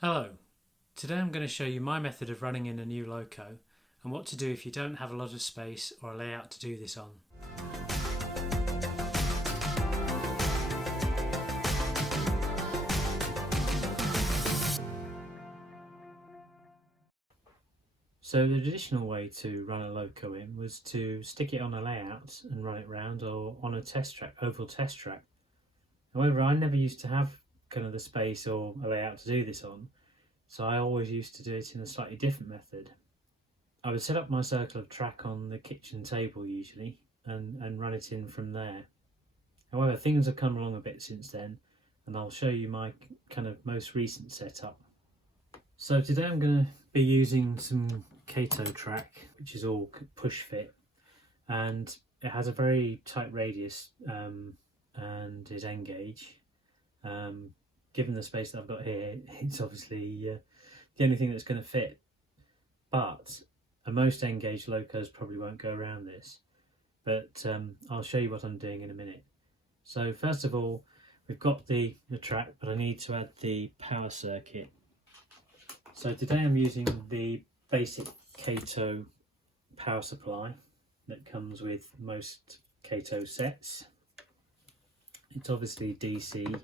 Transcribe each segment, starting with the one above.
Hello, today I'm going to show you my method of running in a new loco and what to do if you don't have a lot of space or a layout to do this on. So the traditional way to run a loco in was to stick it on a layout and run it round, or on a test track, oval test track. However, I never used to have kind of the space or a layout to do this on, so I always used to do it in a slightly different method. I would set up my circle of track on the kitchen table usually and run it in from there. However, things have come along a bit since then, and I'll show you my kind of most recent setup. So today I'm going to be using some Kato track, which is all push fit, and it has a very tight radius and is N gauge. Given the space that I've got here, it's obviously the only thing that's going to fit, but most N gauge locos probably won't go around this, but I'll show you what I'm doing in a minute. So first of all, we've got the track, but I need to add the power circuit. So today I'm using the basic Kato power supply that comes with most Kato sets. It's obviously DC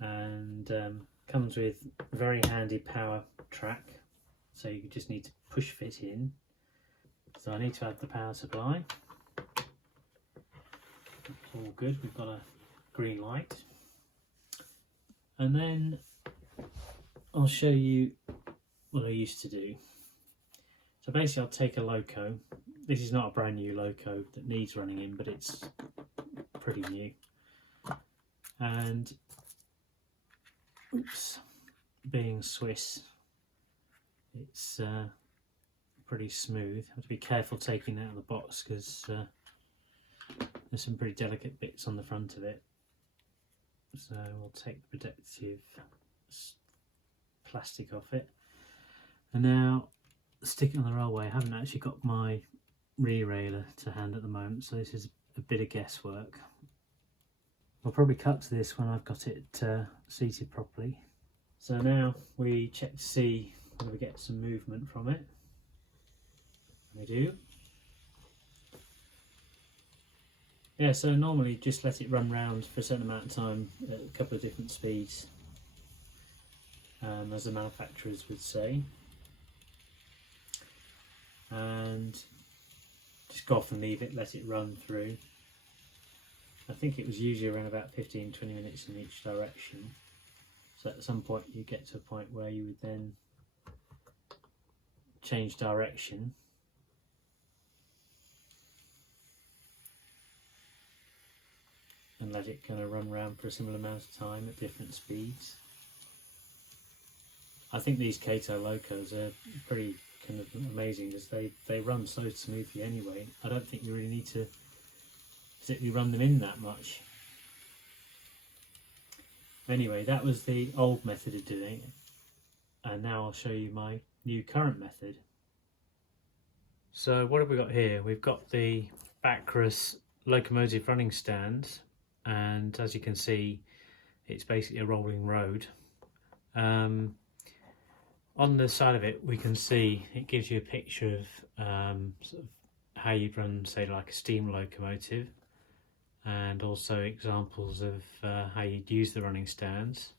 and comes with a very handy power track, so you just need to push fit in. So I need to add the power supply. All good, we've got a green light. And then I'll show you what I used to do. So basically I'll take a loco. This is not a brand new loco that needs running in, but it's pretty new. And oops, being Swiss, it's pretty smooth. I have to be careful taking it out of the box because there's some pretty delicate bits on the front of it. So we'll take the protective plastic off it, and now stick it on the railway. I haven't actually got my re-railer to hand at the moment, so this is a bit of guesswork. I'll probably cut to this when I've got it seated properly. So now we check to see whether we get some movement from it. We do. Yeah, so normally just let it run round for a certain amount of time at a couple of different speeds, as the manufacturers would say, and just go off and leave it, let it run through. I think it was usually around about 15-20 minutes in each direction, so at some point you get to a point where you would then change direction. And let it kind of run around for a similar amount of time at different speeds. I think these Kato locos are pretty kind of amazing because they run so smoothly anyway. I don't think you really need to particularly run them in that much. Anyway, that was the old method of doing it, and now I'll show you my new current method. So what have we got here? We've got the Bacchus locomotive running stand, and as you can see, it's basically a rolling road. On the side of it, we can see it gives you a picture of sort of how you'd run, say, like a steam locomotive, and also examples of how you'd use the running stands.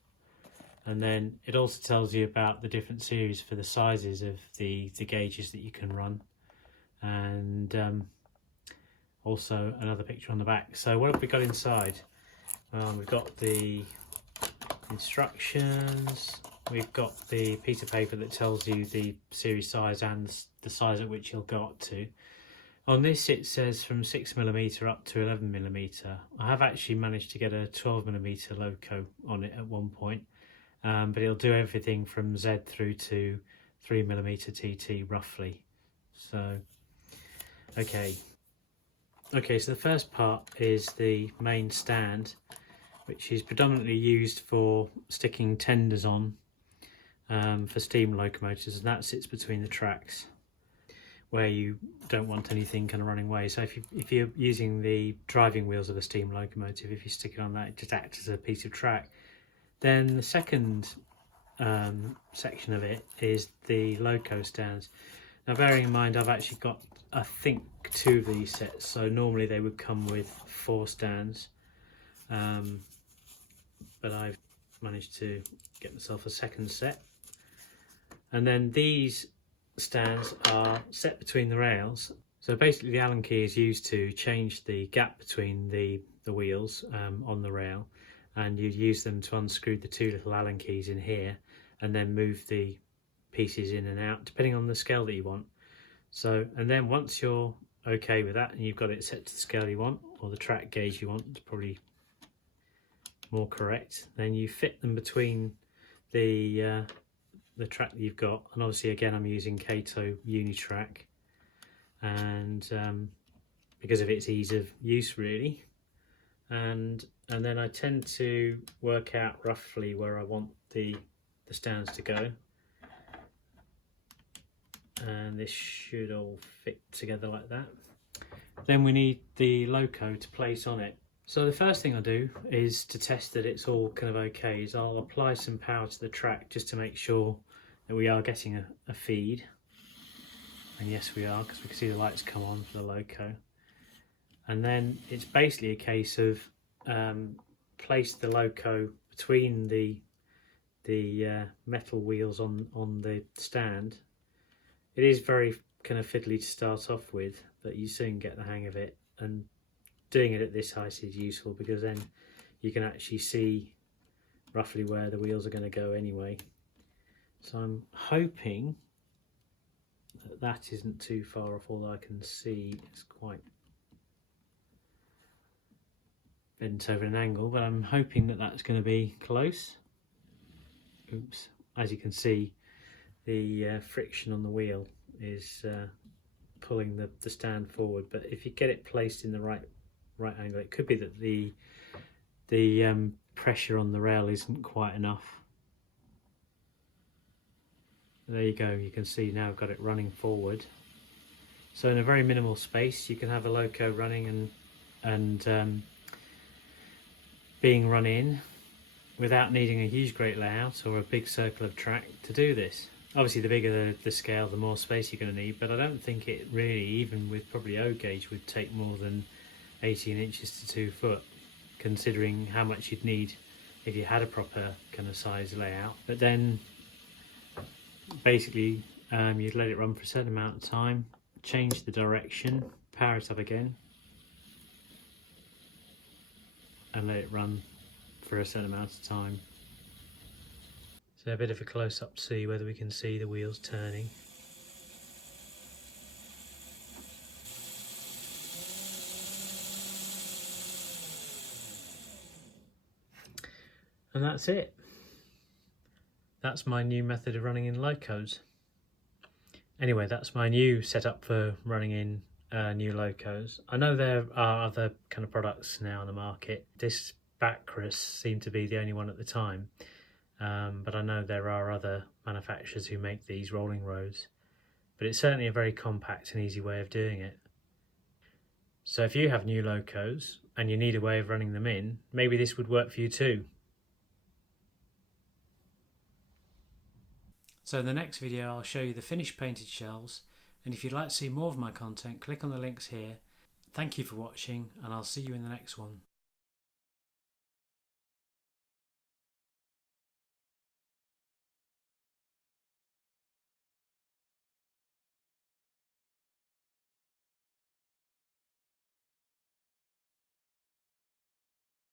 And then it also tells you about the different series for the sizes of the gauges that you can run, and also another picture on the back. So what have we got inside? We've got the instructions, we've got the piece of paper that tells you the series size and the size at which you'll go up to. On this it says from 6mm up to 11mm. I have actually managed to get a 12mm loco on it at one point, but it'll do everything from Z through to 3mm TT roughly. So okay, so the first part is the main stand, which is predominantly used for sticking tenders on for steam locomotives, and that sits between the tracks where you don't want anything kind of running away. So if you're using the driving wheels of a steam locomotive, if you stick it on that, it just acts as a piece of track. Then the second section of it is the Loco stands. Now bearing in mind I've actually got I think 2 of these sets, so normally they would come with 4 stands, but I've managed to get myself a second set. And then these stands are set between the rails, so basically the Allen key is used to change the gap between the wheels on the rail, and you use them to unscrew the 2 little Allen keys in here and then move the pieces in and out depending on the scale that you want. So, and then once you're okay with that and you've got it set to the scale you want, or the track gauge you want, it's probably more correct, then you fit them between the track that you've got. And obviously again I'm using Kato Unitrack, and because of its ease of use really, and then I tend to work out roughly where I want the stands to go, and this should all fit together like that. Then we need the Loco to place on it. So the first thing I do is to test that it's all kind of okay, is I'll apply some power to the track just to make sure that we are getting a feed. And yes we are, because we can see the lights come on for the Loco. And then it's basically a case of place the Loco between the metal wheels on the stand. It is very kind of fiddly to start off with, but you soon get the hang of it, and doing it at this height is useful because then you can actually see roughly where the wheels are going to go anyway. So I'm hoping that isn't too far off, although I can see it's quite bent over an angle, but I'm hoping that that's going to be close. Oops, as you can see, the friction on the wheel is pulling the stand forward, but if you get it placed in the right angle, it could be that the pressure on the rail isn't quite enough. There you go, you can see now I've got it running forward. So in a very minimal space you can have a Loco running and being run in without needing a huge great layout or a big circle of track to do this. Obviously the bigger the scale, the more space you're going to need, but I don't think it really, even with probably O gauge, would take more than 18 inches to 2 foot, considering how much you'd need if you had a proper kind of size layout. But then basically you'd let it run for a certain amount of time, change the direction, power it up again, and let it run for a certain amount of time. So a bit of a close-up to see whether we can see the wheels turning. And that's it. That's my new method of running in Locos. Anyway, that's my new setup for running in new Locos. I know there are other kind of products now on the market. This Bacchus seemed to be the only one at the time. But I know there are other manufacturers who make these rolling roads, but it's certainly a very compact and easy way of doing it. So if you have new Locos and you need a way of running them in, maybe this would work for you too. So in the next video I'll show you the finished painted shells, and if you'd like to see more of my content, click on the links here. Thank you for watching, and I'll see you in the next one.